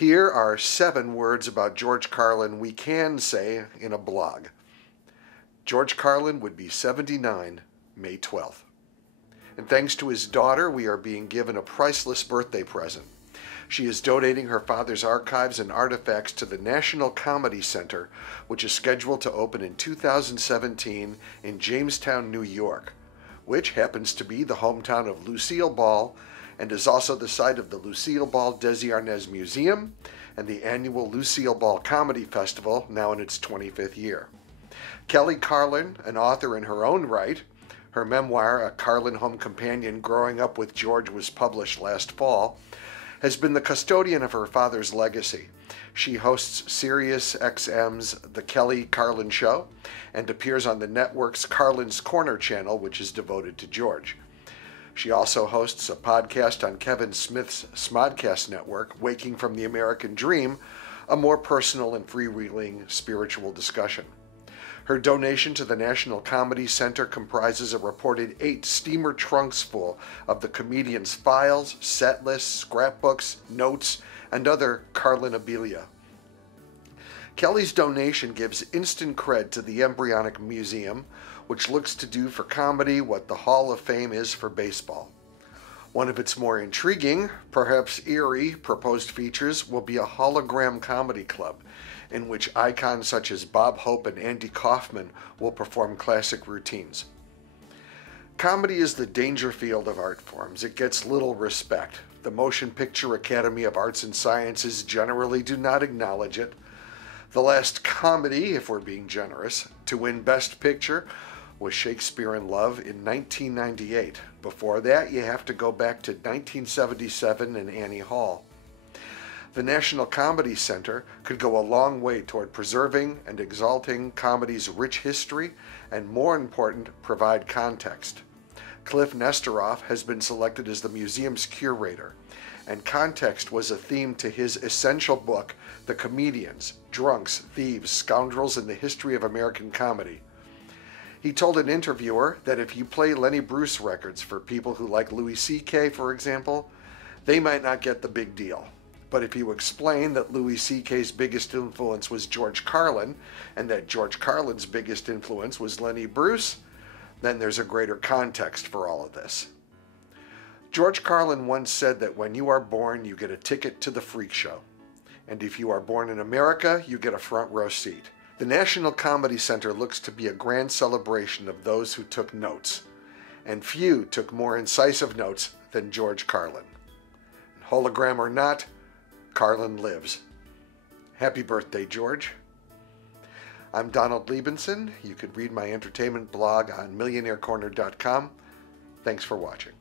Here are 7 words about George Carlin we can say in a blog. George Carlin would be 79 May 12th. And thanks to his daughter, we are being given a priceless birthday present. She is donating her father's archives and artifacts to the National Comedy Center, which is scheduled to open in 2017 in Jamestown, New York, which happens to be the hometown of Lucille Ball and is also the site of the Lucille Ball Desi Arnaz Museum and the annual Lucille Ball Comedy Festival, now in its 25th year. Kelly Carlin, an author in her own right, her memoir, A Carlin Home Companion Growing Up with George, was published last fall, has been the custodian of her father's legacy. She hosts Sirius XM's The Kelly Carlin Show and appears on the network's Carlin's Corner channel, which is devoted to George. She also hosts a podcast on Kevin Smith's Smodcast network, Waking from the American Dream, a more personal and freewheeling spiritual discussion. Her donation to the National Comedy Center comprises a reported 8 steamer trunks full of the comedian's files, set lists, scrapbooks, notes, and other Carlinabilia. Kelly's donation gives instant cred to the embryonic museum, which looks to do for comedy what the Hall of Fame is for baseball. One of its more intriguing, perhaps eerie, proposed features will be a hologram comedy club, in which icons such as Bob Hope and Andy Kaufman will perform classic routines. Comedy is the danger field of art forms. It gets little respect. The Motion Picture Academy of Arts and Sciences generally do not acknowledge it. The last comedy, if we're being generous, to win Best Picture was Shakespeare in Love in 1998. Before that, you have to go back to 1977 and Annie Hall. The National Comedy Center could go a long way toward preserving and exalting comedy's rich history and, more important, provide context. Cliff Nesteroff has been selected as the museum's curator, and context was a theme to his essential book, The Comedians, Drunks, Thieves, Scoundrels, and the History of American Comedy. He told an interviewer that if you play Lenny Bruce records for people who like Louis C.K., for example, they might not get the big deal. But if you explain that Louis C.K.'s biggest influence was George Carlin, and that George Carlin's biggest influence was Lenny Bruce, then there's a greater context for all of this. George Carlin once said that when you are born, you get a ticket to the freak show. And if you are born in America, you get a front row seat. The National Comedy Center looks to be a grand celebration of those who took notes, and few took more incisive notes than George Carlin. Hologram or not, Carlin lives. Happy birthday, George. I'm Donald Liebenson. You could read my entertainment blog on millionairecorner.com. Thanks for watching.